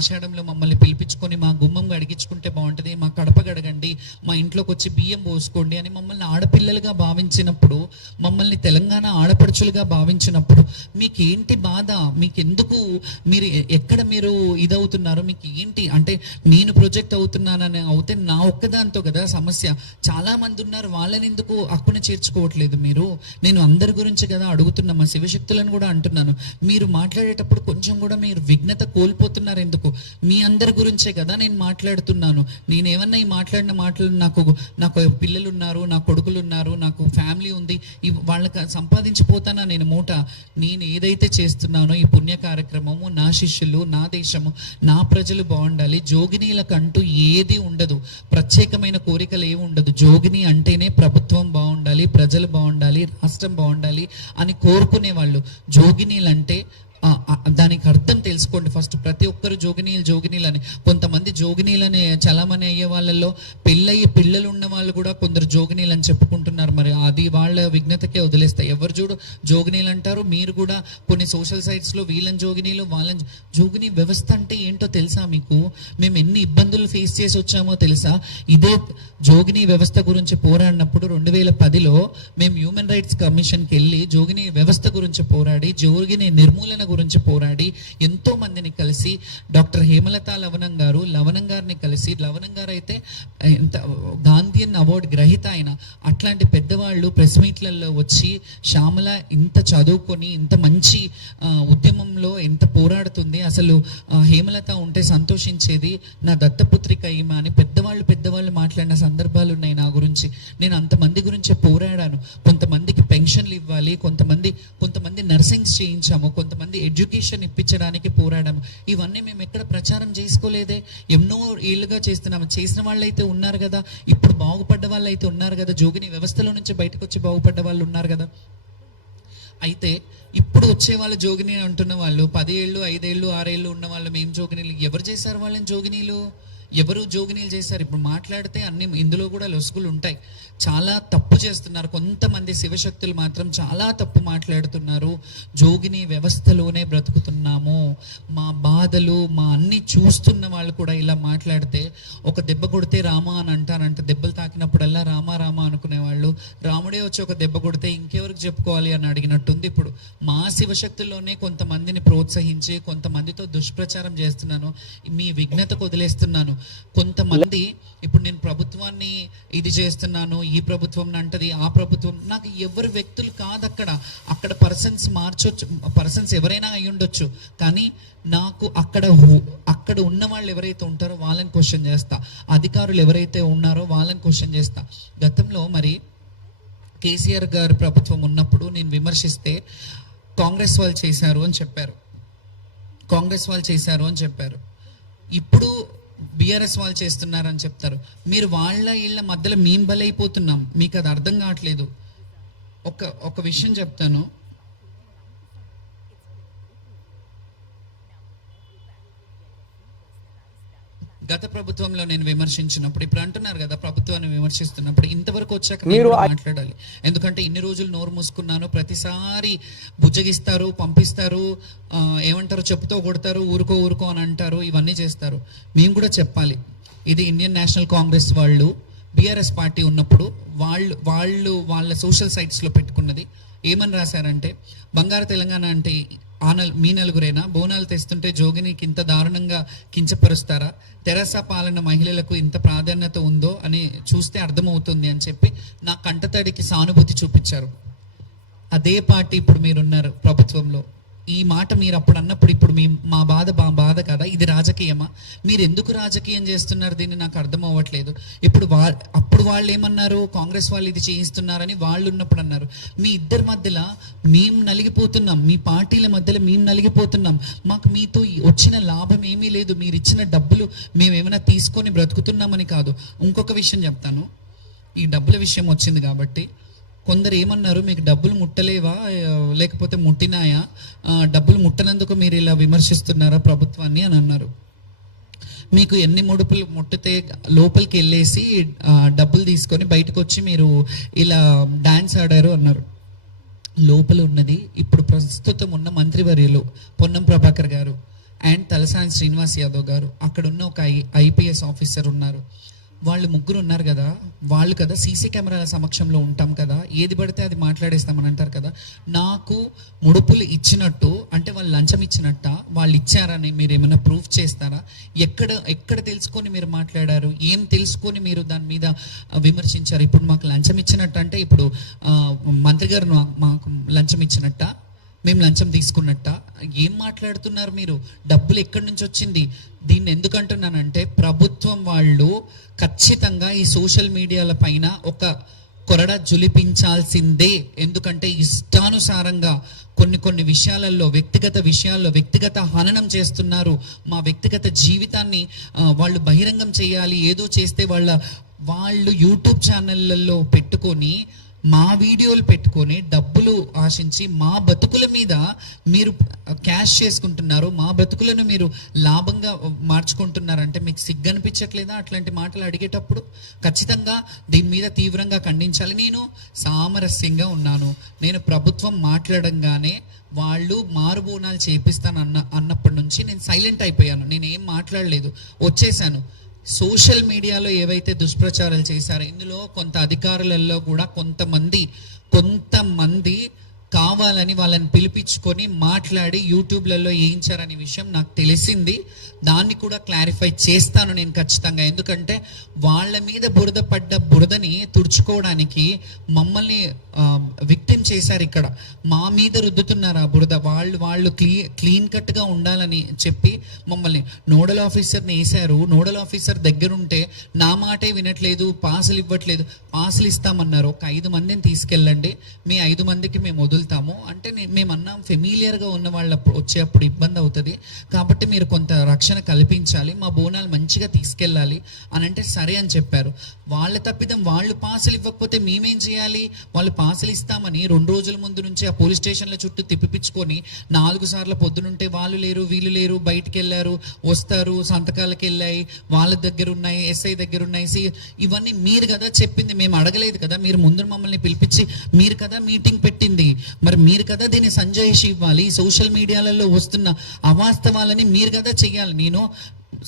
ఆషాఢంలో మమ్మల్ని పిలిపించుకొని మా గుమ్మం అడిగించుకుంటే బాగుంటుంది, మా కడప గడగండి, మా ఇంట్లోకి వచ్చి బియ్యం పోసుకోండి అని మమ్మల్ని ఆడపిల్లలుగా భావించినప్పుడు, మమ్మల్ని తెలంగాణ ఆడపడుచులుగా భావించినప్పుడు మీకేంటి బాధ? మీకెందుకు మీరు ఎక్కడ మీరు ఇదవుతున్నారు? మీకు ఏంటి అంటే నేను ప్రొజెక్ట్ అవుతున్నానని అవుతే నా ఒక్కదాంతో కదా సమస్య. చాలా మంది ఉన్నారు, వాళ్ళని ఎందుకు అక్కున చేర్చుకోవట్లేదు మీరు? నేను అందరి గురించి కదా అడుగుతున్నా, మా శివశక్తులను కూడా అంటున్నాను. మీరు మాట్లాడేటప్పుడు కొంచెం కూడా మీరు విఘ్నత కోల్పోతున్నారు ఎందుకు? మీ అందరి గురించే కదా నేను మాట్లాడుతున్నాను. నేనేమన్నా ఈ మాట్లాడిన మాటలు నాకు పిల్లలు ఉన్నారు, నా కొడుకులు ఉన్నారు, నాకు ఫ్యామిలీ ఉంది, వాళ్ళకి సంపాదించిపోతానా నేను మూట? నేను ఏదైతే చేస్తున్నానో ఈ పుణ్య కార్యక్రమము, నా శిష్యులు, నా దేశము, నా ప్రజలు బాగుండాలి. జోగినీలకంటూ ఏది ఉండదు, ప్రత్యేకమైన కోరికలు ఏమి ఉండదు. జోగిని అంటేనే ప్రభుత్వం బాగుండాలి, ప్రజలు బాగుండాలి, రాష్ట్రం బాగుండాలి అని కోరుకునే వాళ్ళు. జోగినీలంటే దానికి అర్థం తెలుసుకోండి ఫస్ట్. ప్రతి ఒక్కరు జోగినీలు అని. కొంతమంది జోగినీలని చలామణి అయ్యే వాళ్ళల్లో పెళ్ళయ్యి పిల్లలు ఉన్న వాళ్ళు కూడా కొందరు జోగినీలు అని చెప్పుకుంటున్నారు. మరి అది వాళ్ళ విఘ్నతకే వదిలేస్తాయి. ఎవరు చూడు జోగినీలు అంటారు. మీరు కూడా కొన్ని సోషల్ సైట్స్లో వీళ్ళని జోగినీలు, వాళ్ళని జోగిని వ్యవస్థ అంటే ఏంటో తెలుసా మీకు? మేము ఎన్ని ఇబ్బందులు ఫేస్ చేసి వచ్చామో తెలుసా? ఇదే జోగిని వ్యవస్థ గురించి పోరాడినప్పుడు 2010లో మేము హ్యూమన్ రైట్స్ కమిషన్కి వెళ్ళి జోగిని వ్యవస్థ గురించి పోరాడి, జోగిని నిర్మూలన గురించి పోరాడి, ఎంతో మందిని కలిసి, డాక్టర్ హేమలత లవణం గారిని కలిసి, లవణం గారు అయితే ఎంత గాంధీయన్ అవార్డు గ్రహీత ఆయన. అట్లాంటి పెద్దవాళ్ళు ప్రెస్ మీట్లలో వచ్చి శ్యామల ఇంత చదువుకొని ఇంత మంచి ఉద్యమంలో ఎంత పోరాడుతుంది, అసలు హేమలత ఉంటే సంతోషించేది, నా దత్తపుత్రిక ఈమె అని పెద్దవాళ్ళు మాట్లాడిన సందర్భాలు ఉన్నాయి నా గురించి. నేను అంతమంది గురించి పోరాడాను. కొంతమందికి పెన్షన్లు ఇవ్వాలి, కొంతమంది నర్సింగ్స్ చేయించాము, కొంతమంది ఎడ్యుకేషన్ ఇప్పించడానికి పోరాడాము. ఇవన్నీ మేము ఎక్కడ ప్రచారం చేసుకోలేదే. ఎన్నో ఏళ్ళుగా చేస్తున్నాము. చేసిన వాళ్ళు అయితే ఉన్నారు కదా, ఇప్పుడు బాగుపడ్డ వాళ్ళు అయితే ఉన్నారు కదా, జోగిని వ్యవస్థలో నుంచి బయటకు వచ్చి బాగుపడ్డ వాళ్ళు ఉన్నారు కదా. అయితే ఇప్పుడు వచ్చే వాళ్ళు జోగిని అంటున్న వాళ్ళు 10 ఏళ్ళు 5 ఏళ్ళు 6 ఏళ్ళు ఉన్న వాళ్ళు మేము జోగినీలు. ఎవరు చేశారు వాళ్ళని జోగినీలు? ఎవరు జోగినీలు చేశారు? ఇప్పుడు మాట్లాడితే అన్ని ఇందులో కూడా లొసుగులు ఉంటాయి. చాలా తప్పు చేస్తున్నారు కొంతమంది శివశక్తులు మాత్రం, చాలా తప్పు మాట్లాడుతున్నారు. జోగిని వ్యవస్థలోనే బ్రతుకుతున్నాము. మా బాధలు, మా అన్ని చూస్తున్న వాళ్ళు కూడా ఇలా మాట్లాడితే, ఒక దెబ్బ కొడితే రామా అని అంటారంట. దెబ్బలు తాకినప్పుడల్లా రామా అనుకునేవాళ్ళు, రాముడే వచ్చి ఒక దెబ్బ కొడితే ఇంకెవరికి చెప్పుకోవాలి అని అడిగినట్టుంది. ఇప్పుడు మా శివశక్తుల్లోనే కొంతమందిని ప్రోత్సహించి కొంతమందితో దుష్ప్రచారం చేస్తున్నాను. మీ విఘ్నతకు వదిలేస్తున్నాను. కొంతమంది ఇప్పుడు నేను ప్రభుత్వాన్ని ఇది చేస్తున్నాను, ఈ ప్రభుత్వం అంటది, ఆ ప్రభుత్వం, నాకు ఎవరు వ్యక్తులు కాదు అక్కడ పర్సన్స్ ఎవరైనా అయి ఉండొచ్చు. కానీ నాకు అక్కడ ఉన్న వాళ్ళు ఎవరైతే ఉంటారో వాళ్ళని క్వశ్చన్ చేస్తా, అధికారులు ఎవరైతే ఉన్నారో వాళ్ళని క్వశ్చన్ చేస్తా. గతంలో మరి కేసీఆర్ గారు ప్రభుత్వం ఉన్నప్పుడు నేను విమర్శిస్తే కాంగ్రెస్ వాళ్ళు చేశారు అని చెప్పారు. ఇప్పుడు బీఆర్ఎస్ వాళ్ళు చేస్తున్నారని చెప్తారు. మీరు వీళ్ళ మధ్యలో మేము బలైపోతున్నాం. మీకు అది అర్థం కావట్లేదు. ఒక విషయం చెప్తాను. గత ప్రభుత్వంలో నేను విమర్శించినప్పుడు, ఇప్పుడు అంటున్నారు కదా ప్రభుత్వాన్ని విమర్శిస్తున్నప్పుడు, ఇంతవరకు వచ్చాక మీరు మాట్లాడాలి. ఎందుకంటే ఇన్ని రోజులు నోరు మూసుకున్నాను. ప్రతిసారి బుజ్జగిస్తారు, పంపిస్తారు, ఏమంటారు, చెప్పుతో కొడతారు, ఊరుకో అని అంటారు, ఇవన్నీ చేస్తారు. మేము కూడా చెప్పాలి. ఇది ఇండియన్ నేషనల్ కాంగ్రెస్ వాళ్ళు బీఆర్ఎస్ పార్టీ ఉన్నప్పుడు వాళ్ళ సోషల్ సైట్స్లో పెట్టుకున్నది. ఏమని రాశారంటే, బంగారు తెలంగాణ అంటే మీ నలుగురేనా? బోనాలు తెస్తుంటే జోగినికి ఇంత దారుణంగా కించపరుస్తారా? తెరాస పాలన మహిళలకు ఇంత ప్రాధాన్యత ఉందో అని చూస్తే అర్థమవుతుంది అని చెప్పి నా కంటతడికి సానుభూతి చూపించారు. అదే పార్టీ ఇప్పుడు మీరున్నారు ప్రభుత్వంలో. ఈ మాట మీరు అప్పుడు అన్నప్పుడు ఇప్పుడు మా బాధ కదా, ఇది రాజకీయమా? మీరు ఎందుకు రాజకీయం చేస్తున్నారు? దీన్ని నాకు అర్థం అవ్వట్లేదు. అప్పుడు వాళ్ళు ఏమన్నారు? కాంగ్రెస్ వాళ్ళు ఇది చేయిస్తున్నారని వాళ్ళు ఉన్నప్పుడు అన్నారు. మీ ఇద్దరి మధ్యలో మేము నలిగిపోతున్నాం, మీ పార్టీల మధ్యలో మేము నలిగిపోతున్నాం. మాకు మీతో వచ్చిన లాభం ఏమీ లేదు. మీరు ఇచ్చిన డబ్బులు మేము ఏమైనా తీసుకొని బ్రతుకుతున్నామని కాదు. ఇంకొక విషయం చెప్తాను. ఈ డబ్బుల విషయం వచ్చింది కాబట్టి కొందరు ఏమన్నారు, మీకు డబ్బులు ముట్టలేవా, లేకపోతే ముట్టినాయా, డబ్బులు ముట్టనందుకు మీరు ఇలా విమర్శిస్తున్నారా ప్రభుత్వాన్ని అని అన్నారు. మీకు ఎన్ని ముడుపులు ముట్టితే లోపలికి వెళ్ళేసి డబ్బులు తీసుకొని బయటకు వచ్చి మీరు ఇలా డాన్స్ ఆడారు అన్నారు. లోపల ఉన్నది ఇప్పుడు ప్రస్తుతం ఉన్న మంత్రివర్యులు పొన్నం ప్రభాకర్ గారు, అండ్ తలసాని శ్రీనివాస్ యాదవ్ గారు, అక్కడ ఉన్న ఒక ఐపీఎస్ ఆఫీసర్ ఉన్నారు. వాళ్ళు ముగ్గురు ఉన్నారు కదా, వాళ్ళు కదా సీసీ కెమెరాల సమక్షంలో ఉంటాం కదా, ఏది పడితే అది మాట్లాడేస్తామని అంటారు కదా. నాకు ముడుపులు ఇచ్చినట్టు అంటే వాళ్ళు లంచం ఇచ్చినట్ట, వాళ్ళు ఇచ్చారని మీరు ఏమైనా ప్రూఫ్ చేస్తారా? ఎక్కడ తెలుసుకొని మీరు మాట్లాడారు? ఏం తెలుసుకొని మీరు దాని మీద విమర్శించారు? ఇప్పుడు మాకు లంచం ఇచ్చినట్టు అంటే ఇప్పుడు మంత్రి గారు మాకు లంచం ఇచ్చినట్ట, మేము లంచం తీసుకున్నట్ట? ఏం మాట్లాడుతున్నారు మీరు? డబ్బులు ఎక్కడి నుంచి వచ్చింది? దీన్ని ఎందుకు అంటున్నానంటే ప్రభుత్వం వాళ్ళు ఖచ్చితంగా ఈ సోషల్ మీడియాల పైన ఒక కొరడ జులిపించాల్సిందే. ఎందుకంటే ఇష్టానుసారంగా కొన్ని విషయాలలో వ్యక్తిగత హననం చేస్తున్నారు. మా వ్యక్తిగత జీవితాన్ని వాళ్ళు బహిరంగం చేయాలి, ఏదో చేస్తే వాళ్ళు యూట్యూబ్ ఛానళ్ళల్లో పెట్టుకొని మా వీడియోలు పెట్టుకొని డబ్బులు ఆశించి మా బతుకుల మీద మీరు క్యాష్ చేసుకుంటున్నారు, మా బతుకులను మీరు లాభంగా మార్చుకుంటున్నారంటే మీకు సిగ్గు అనిపించట్లేదా? అట్లాంటి మాటలు అడిగేటప్పుడు ఖచ్చితంగా దీని మీద తీవ్రంగా ఖండించాలి. నేను సామరస్యంగా ఉన్నాను. నేను ప్రభుత్వం మాట్లాడంగానే వాళ్ళు మారుబోనాలు అన్నప్పటి నుంచి నేను సైలెంట్ అయిపోయాను. నేను ఏం మాట్లాడలేదు, వచ్చేసాను. సోషల్ మీడియాలో ఏవైతే దుష్ప్రచారాలు చేశారో ఇందులో కొంత అధికారులలో కూడా కొంతమంది కావాలని వాళ్ళని పిలిపించుకొని మాట్లాడి యూట్యూబ్లలో వేయించారనే విషయం నాకు తెలిసింది. దాన్ని కూడా క్లారిఫై చేస్తాను నేను ఖచ్చితంగా. ఎందుకంటే వాళ్ళ మీద బురదని తుడుచుకోవడానికి మమ్మల్ని విక్టిమ్ చేశారు. ఇక్కడ మా మీద రుద్దుతున్నారు ఆ బురద. వాళ్ళు క్లీన్ కట్గా ఉండాలని చెప్పి మమ్మల్ని నోడల్ ఆఫీసర్ని వేశారు. నోడల్ ఆఫీసర్ దగ్గరుంటే నా మాటే వినట్లేదు, పాసులు ఇవ్వట్లేదు. పాసులు ఇస్తామన్నారు, ఒక 5 మందిని తీసుకెళ్ళండి, మీ 5 మందికి మేము వదులుతాము అంటే మేము అన్నాం ఫెమిలియర్గా ఉన్న వాళ్ళు వచ్చేప్పుడు ఇబ్బంది అవుతుంది కాబట్టి మీరు కొంత రక్షణ కల్పించాలి, మా బోనాలు మంచిగా తీసుకెళ్ళాలి అని అంటే సరే అని చెప్పారు. వాళ్ళ తప్పిదం, వాళ్ళు పాసులు ఇవ్వకపోతే మేమేం చేయాలి? వాళ్ళు పాసులు ఇస్తామని 2 రోజుల ముందు నుంచి ఆ పోలీస్ స్టేషన్ల చుట్టూ తిప్పిపించుకొని 4 సార్లు పొద్దునుంటే వాళ్ళు లేరు వీళ్ళు లేరు, బయటికి వెళ్ళారు, వస్తారు, సంతకాలకి వెళ్ళాయి, వాళ్ళ దగ్గర ఉన్నాయి, ఎస్ఐ దగ్గర ఉన్నాయి. ఇవన్నీ మీరు కదా చెప్పింది, మేము అడగలేదు కదా. మీరు ముందు మమ్మల్ని పిలిపించి మీరు కదా మీటింగ్ పెట్టింది, మరి మీరు కదా దీన్ని సంజాయిషి ఇవ్వాలి. సోషల్ మీడియాలలో వస్తున్న అవాస్తవాలని మీరు కదా చెయ్యాలి. నేను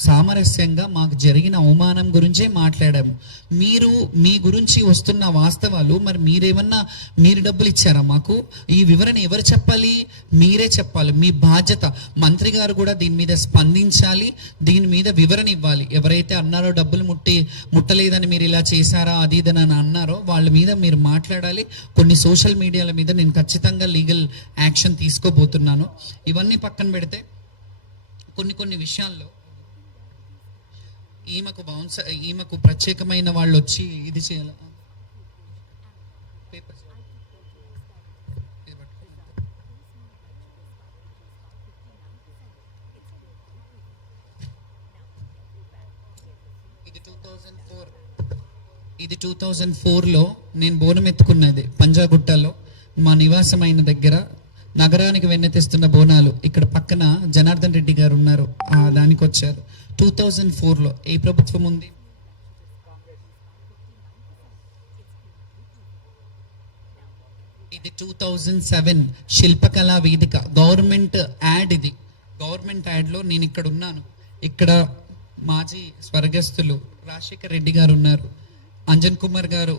సామరస్యంగా మాకు జరిగిన అవమానం గురించే మాట్లాడాము. మీరు మీ గురించి వస్తున్న వాస్తవాలు, మరి మీరు డబ్బులు ఇచ్చారా మాకు? ఈ వివరణ ఎవరు చెప్పాలి? మీరే చెప్పాలి, మీ బాధ్యత. మంత్రి గారు కూడా దీని మీద స్పందించాలి, దీని మీద వివరణ ఇవ్వాలి. ఎవరైతే అన్నారో డబ్బులు ముట్టలేదని మీరు ఇలా చేశారా అది ఇదని అన్నారో వాళ్ళ మీద మీరు మాట్లాడాలి. కొన్ని సోషల్ మీడియాల మీద నేను ఖచ్చితంగా లీగల్ యాక్షన్ తీసుకోబోతున్నాను. ఇవన్నీ పక్కన పెడితే కొన్ని విషయాల్లో ఈమెకు ప్రత్యేకమైన వాళ్ళు వచ్చి ఇది చేయాలి. ఇది 2004లో నేను బోనం ఎత్తుకున్నది పంజాగుట్టలో మా నివాసమైన దగ్గర. నగరానికి వెన్నెతిస్తున్న బోనాలు ఇక్కడ పక్కన జనార్దన్ రెడ్డి గారు ఉన్నారు, దానికి వచ్చారు. 2004లో ఏ ప్రభుత్వం ఉంది? ఇది 2007 శిల్పకళా వేదిక గవర్నమెంట్ యాడ్. ఇది గవర్నమెంట్ యాడ్లో నేను ఇక్కడ ఉన్నాను. ఇక్కడ మాజీ స్వర్గస్థులు రాజశేఖర్ రెడ్డి గారు ఉన్నారు, అంజన్ కుమార్ గారు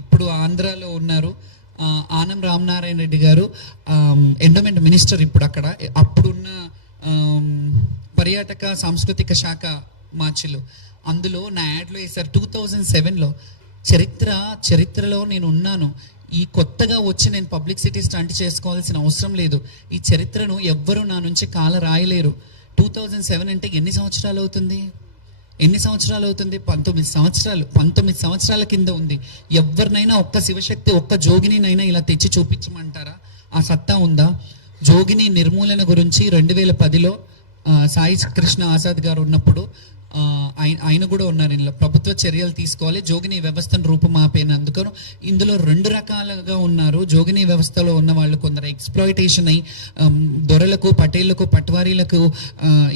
ఇప్పుడు ఆంధ్రాలో ఉన్నారు, ఆనం రామనారాయణ రెడ్డి గారు ఎండోమెంట్ మినిస్టర్ ఇప్పుడు అక్కడ. అప్పుడున్న పర్యాటక సాంస్కృతిక శాఖ మార్చిలు అందులో నా యాడ్లో వేశారు 2007లో. చరిత్రలో నేను ఉన్నాను. ఈ కొత్తగా వచ్చి నేను పబ్లిసిటీ స్టంట్ చేసుకోవాల్సిన అవసరం లేదు. ఈ చరిత్రను ఎవ్వరూ నా నుంచి కాల రాయలేరు. 2007 అంటే ఎన్ని సంవత్సరాలు అవుతుంది? 19 సంవత్సరాల కింద ఉంది. ఎవరినైనా ఒక్క శివశక్తి ఒక్క జోగినినైనా ఇలా తెచ్చి చూపించమంటారా? ఆ సత్తా ఉందా? జోగిని నిర్మూలన గురించి 2010లో సాయి కృష్ణ ఆజాద్ గారు ఉన్నప్పుడు ఆయన కూడా ఉన్నారు ఇందులో. ప్రభుత్వ చర్యలు తీసుకోవాలి, జోగిని వ్యవస్థను రూపుమాపేనందుకు. ఇందులో 2 రకాలుగా ఉన్నారు. జోగిని వ్యవస్థలో ఉన్న వాళ్ళు కొందరు ఎక్స్ప్లాయిటేషన్ అయ్యి దొరలకు, పటేళ్లకు, పట్వారీలకు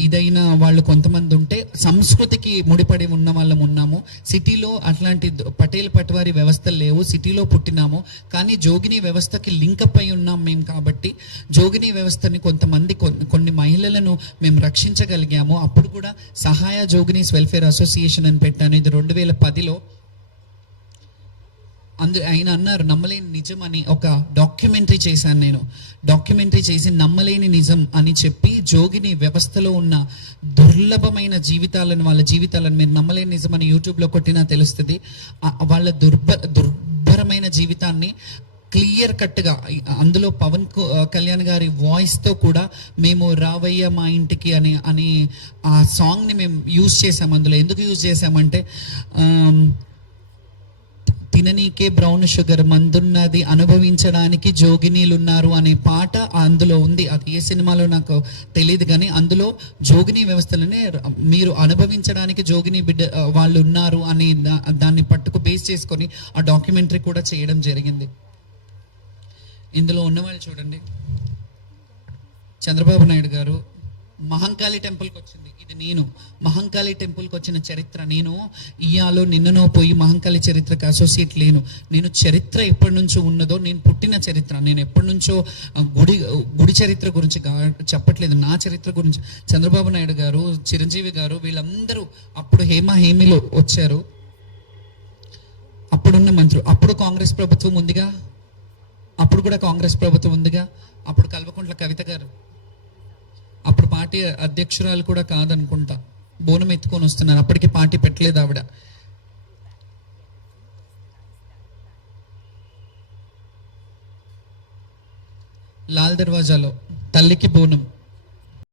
ఇదైన వాళ్ళు కొంతమంది ఉంటే, సంస్కృతికి ముడిపడి ఉన్న వాళ్ళం ఉన్నాము. సిటీలో అట్లాంటి పటేల్ పట్వారీ వ్యవస్థలు లేవు, సిటీలో పుట్టినాము. కానీ జోగిని వ్యవస్థకి లింకప్ అయి ఉన్నాం మేము. కాబట్టి జోగిని వ్యవస్థని కొంతమంది కొన్ని మహిళలను మేము రక్షించగలిగాము. అప్పుడు కూడా సహాయ జోగినీస్ వెల్ఫేర్ అసోసియేషన్ అని పెట్టాను. ఇది 2010లో. ఆయన అన్నారు నమ్మలేని నిజం అని ఒక డాక్యుమెంటరీ చేశాను నేను. డాక్యుమెంటరీ చేసి నమ్మలేని నిజం అని చెప్పి జోగిని వ్యవస్థలో ఉన్న దుర్లభమైన జీవితాలను, వాళ్ళ జీవితాలను మీరు నమ్మలేని నిజం అని యూట్యూబ్లో కొట్టినా తెలుస్తుంది. వాళ్ళ దుర్భరమైన జీవితాన్ని క్లియర్ కట్గా అందులో పవన్ కళ్యాణ్ గారి వాయిస్తో కూడా మేము రావయ్య మా ఇంటికి అని ఆ సాంగ్ని మేము యూజ్ చేసాం. అందులో ఎందుకు యూజ్ చేసామంటే, తిననీకే బ్రౌన్ షుగర్ మందున్నది, అనుభవించడానికి జోగినీలు ఉన్నారు అనే పాట అందులో ఉంది. అది ఏ సినిమాలో నాకు తెలియదు, కానీ అందులో జోగిని వ్యవస్థలనే మీరు అనుభవించడానికి జోగిని బిడ్డ వాళ్ళు ఉన్నారు అని దాన్ని పట్టుకు బేస్ చేసుకొని ఆ డాక్యుమెంటరీ కూడా చేయడం జరిగింది. ఇందులో ఉన్నవాళ్ళు చూడండి, చంద్రబాబు నాయుడు గారు మహంకాళి టెంపుల్కి వచ్చింది. ఇది నేను మహంకాళి టెంపుల్కి వచ్చిన చరిత్ర. నేను ఇయాలో నిన్ననో పోయి మహంకాళి చరిత్రకు అసోసియేట్ లేను. నేను చరిత్ర ఎప్పటి నుంచో ఉన్నదో, నేను పుట్టిన చరిత్ర, నేను ఎప్పటి నుంచో గుడి చరిత్ర గురించి చెప్పట్లేదు, నా చరిత్ర గురించి. చంద్రబాబు నాయుడు గారు, చిరంజీవి గారు, వీళ్ళందరూ అప్పుడు హేమీలో వచ్చారు. అప్పుడున్న మంత్రులు, అప్పుడు కాంగ్రెస్ ప్రభుత్వం ఉందిగా, అప్పుడు కూడా కాంగ్రెస్ ప్రభుత్వం ఉందిగా. అప్పుడు కల్వకుంట్ల కవిత గారు అప్పుడు పార్టీ అధ్యక్షురాలు కూడా కాదనుకుంటా, బోనం ఎత్తుకొని వస్తున్నారు. అప్పటికి పార్టీ పెట్టలేదు ఆవిడ. లాల్ దర్వాజాలో తల్లికి బోనం,